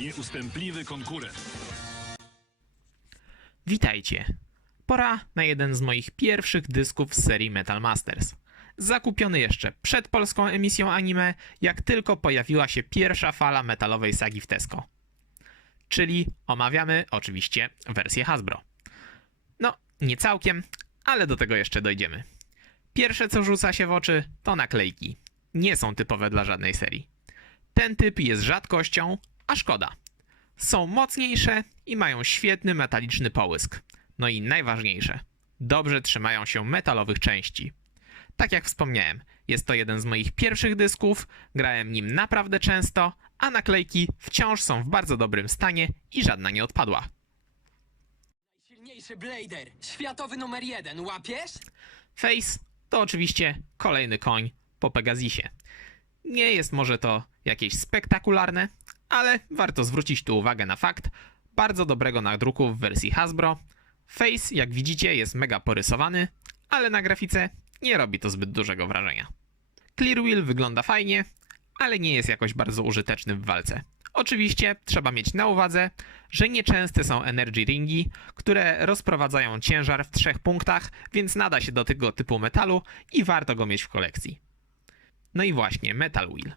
Nieustępliwy konkurent. Witajcie. Pora na jeden z moich pierwszych dysków z serii Metal Masters. Zakupiony jeszcze przed polską emisją anime, jak tylko pojawiła się pierwsza fala metalowej sagi w Tesco. Czyli omawiamy oczywiście wersję Hasbro. No, nie całkiem, ale do tego jeszcze dojdziemy. Pierwsze co rzuca się w oczy to naklejki. Nie są typowe dla żadnej serii. Ten typ jest rzadkością, a szkoda są mocniejsze i mają świetny metaliczny połysk. No i najważniejsze, dobrze trzymają się metalowych części. Tak jak wspomniałem, jest to jeden z moich pierwszych dysków, grałem nim naprawdę często, a naklejki wciąż są w bardzo dobrym stanie i żadna nie odpadła. Silniejszy Blader, światowy numer jeden, łapiesz? Face to oczywiście kolejny koń po Pegasisie. Nie jest może to jakieś spektakularne, ale warto zwrócić tu uwagę na fakt bardzo dobrego nadruku w wersji Hasbro. Face, jak widzicie, jest mega porysowany, ale na grafice nie robi to zbyt dużego wrażenia. Clear Wheel wygląda fajnie, ale nie jest jakoś bardzo użyteczny w walce. Oczywiście trzeba mieć na uwadze, że nieczęste są energy ringi, które rozprowadzają ciężar w trzech punktach, więc nada się do tego typu metalu i warto go mieć w kolekcji. No i właśnie, Metal Wheel.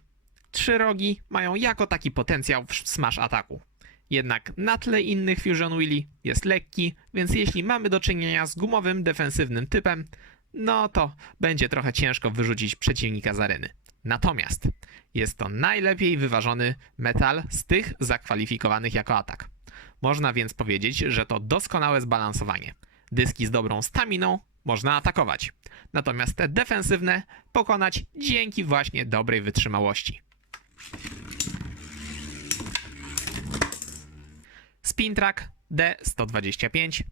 Trzy rogi mają jako taki potencjał w smash ataku. Jednak na tle innych Fusion Wheeli jest lekki, więc jeśli mamy do czynienia z gumowym, defensywnym typem, no to będzie trochę ciężko wyrzucić przeciwnika z areny. Natomiast jest to najlepiej wyważony metal z tych zakwalifikowanych jako atak. Można więc powiedzieć, że to doskonałe zbalansowanie. Dyski z dobrą staminą można atakować, natomiast te defensywne pokonać dzięki właśnie dobrej wytrzymałości. Spintrack D125.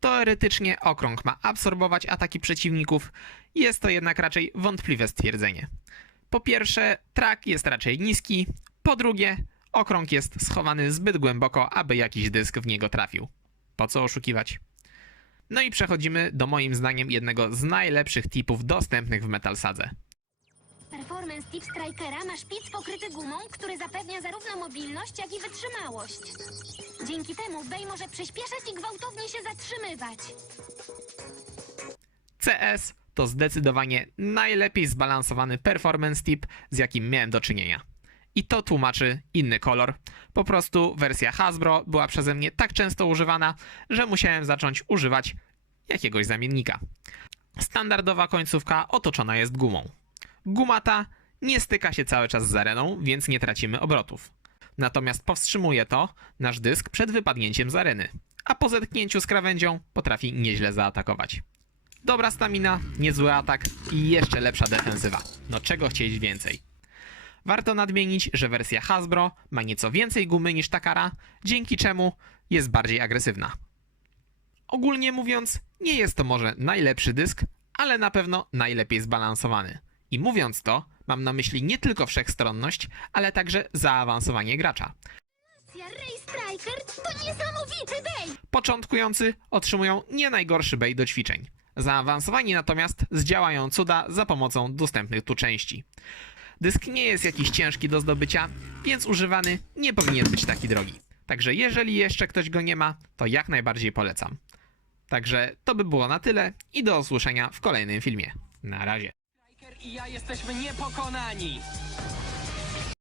Teoretycznie okrąg ma absorbować ataki przeciwników, jest to jednak raczej wątpliwe stwierdzenie. Po pierwsze, track jest raczej niski, po drugie, okrąg jest schowany zbyt głęboko, aby jakiś dysk w niego trafił. Po co oszukiwać? No i przechodzimy do moim zdaniem jednego z najlepszych tipów dostępnych w Metal Sadze. Performance Tip Strikera ma szpic pokryty gumą, który zapewnia zarówno mobilność, jak i wytrzymałość. Dzięki temu Bey może przyspieszać i gwałtownie się zatrzymywać. CS to zdecydowanie najlepiej zbalansowany performance tip, z jakim miałem do czynienia. I to tłumaczy inny kolor. Po prostu wersja Hasbro była przeze mnie tak często używana, że musiałem zacząć używać jakiegoś zamiennika. Standardowa końcówka otoczona jest gumą. Guma ta nie styka się cały czas z areną, więc nie tracimy obrotów. Natomiast powstrzymuje to nasz dysk przed wypadnięciem z areny, a po zetknięciu z krawędzią potrafi nieźle zaatakować. Dobra stamina, niezły atak i jeszcze lepsza defensywa. No czego chcieć więcej? Warto nadmienić, że wersja Hasbro ma nieco więcej gumy niż Takara, dzięki czemu jest bardziej agresywna. Ogólnie mówiąc, nie jest to może najlepszy dysk, ale na pewno najlepiej zbalansowany. I mówiąc to, mam na myśli nie tylko wszechstronność, ale także zaawansowanie gracza. Ray Striker to niesamowity Bey! Początkujący otrzymują nie najgorszy bej do ćwiczeń. Zaawansowani natomiast zdziałają cuda za pomocą dostępnych tu części. Dysk nie jest jakiś ciężki do zdobycia, więc używany nie powinien być taki drogi. Także jeżeli jeszcze ktoś go nie ma, to jak najbardziej polecam. Także to by było na tyle i do usłyszenia w kolejnym filmie. Na razie. I ja jesteśmy niepokonani.